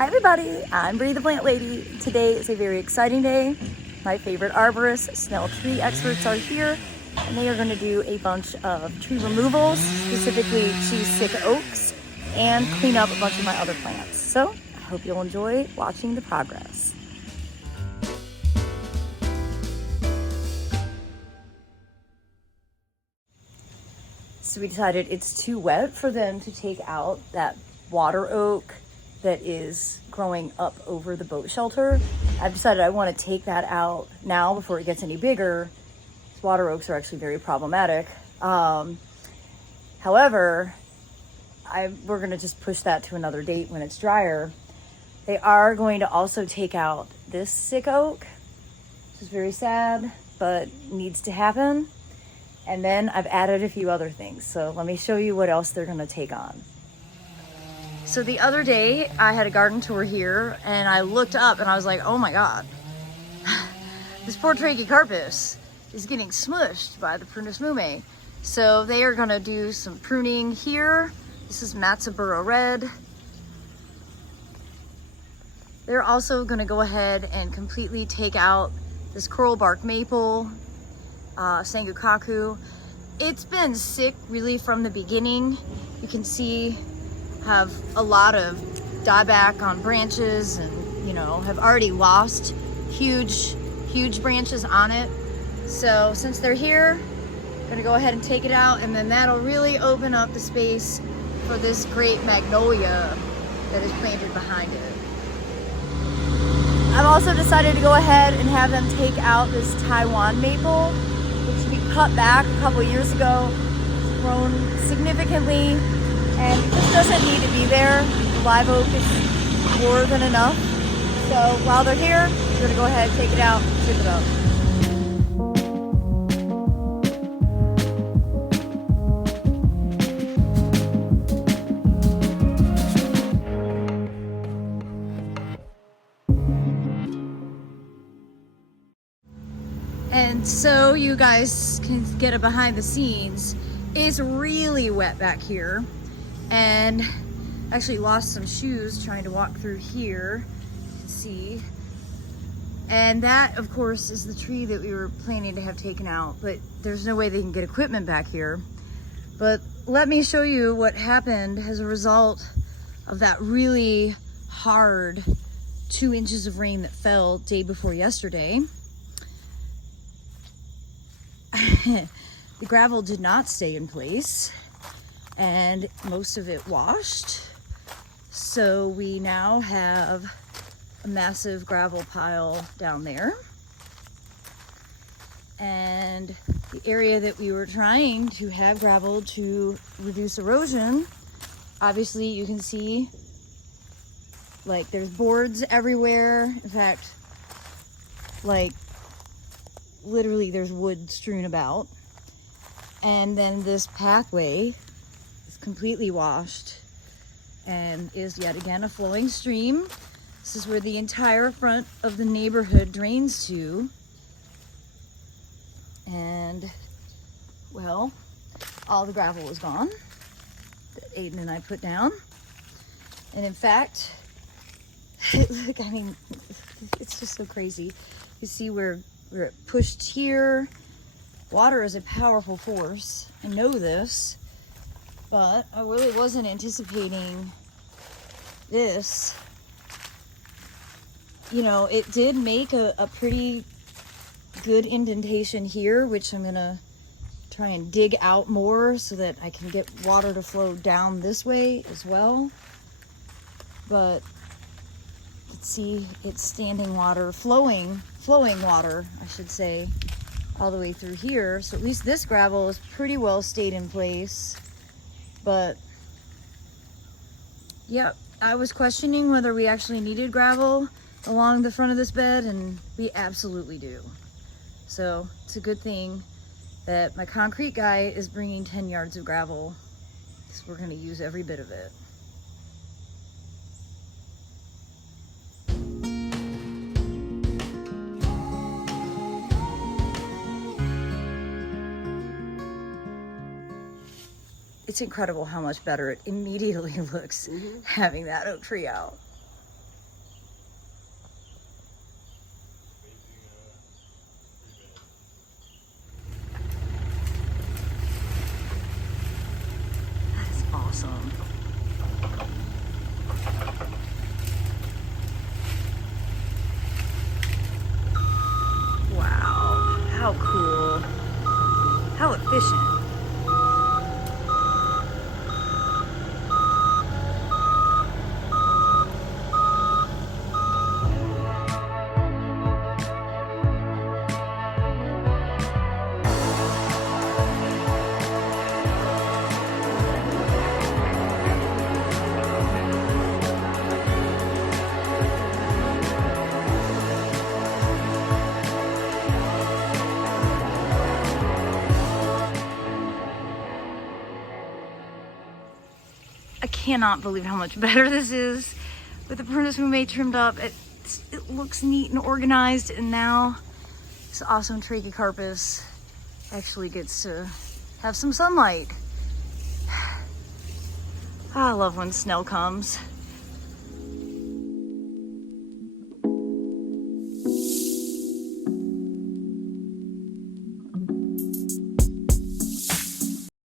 Hi everybody, I'm Bree the Plant Lady. Today is a very exciting day. My favorite arborists, Snell Tree Experts, are here and they are going to do a bunch of tree removals, specifically cheese sick oaks, and clean up a bunch of my other plants. So I hope you'll enjoy watching the progress. So we decided it's too wet for them to take out that water oak that is growing up over the boat shelter. I've decided I want to take that out now before it gets any bigger. Water oaks are actually very problematic. However, we're going to just push that to another date when it's drier. They are going to also take out this sick oak, which is very sad, but needs to happen. And then I've added a few other things. So let me show you what else they're going to take on. So the other day I had a garden tour here and I looked up and I was like, oh my God, this poor Trachycarpus is getting smushed by the Prunus mume. So they are gonna do some pruning here. This is Matsuburo Red. They're also gonna go ahead and completely take out this coral bark maple, Sangukaku. It's been sick really from the beginning. You can see have a lot of dieback on branches and, you know, have already lost huge branches on it. So since they're here, I'm gonna go ahead and take it out, and then that'll really open up the space for this great magnolia that is planted behind it. I've also decided to go ahead and have them take out this Taiwan maple, which we cut back a couple years ago. It's grown significantly, and it just doesn't need to be there. The live oak is more than enough. So while they're here, we're gonna go ahead and take it out and chip it up. And so you guys can get a behind the scenes. It's really wet back here, and actually lost some shoes trying to walk through here. You can see. And that, of course, is the tree that we were planning to have taken out, but there's no way they can get equipment back here. But let me show you what happened as a result of that really hard 2 inches of rain that fell day before yesterday. The gravel did not stay in place and most of it washed. So we now have a massive gravel pile down there. And the area that we were trying to have gravel to reduce erosion, obviously you can see like there's boards everywhere. In fact, like literally there's wood strewn about. And then this pathway is completely washed and is yet again a flowing stream. This is where the entire front of the neighborhood drains to. And well, all the gravel was gone that Aiden and I put down. And in fact, look, I mean, it's just so crazy. You see where it pushed here. Water is a powerful force. I know this, but I really wasn't anticipating this. You know, it did make a pretty good indentation here, which I'm gonna try and dig out more so that I can get water to flow down this way as well. But let's see, it's standing water, flowing water, I should say, all the way through here. So at least this gravel is pretty well stayed in place. But yep, I was questioning whether we actually needed gravel along the front of this bed, and we absolutely do. So it's a good thing that my concrete guy is bringing 10 yards of gravel, because we're going to use every bit of it. It's incredible how much better it immediately looks having that oak tree out. I cannot believe how much better this is with the prunus mume trimmed up. It looks neat and organized, and now this awesome trachycarpus actually gets to have some sunlight. I love when Snell comes.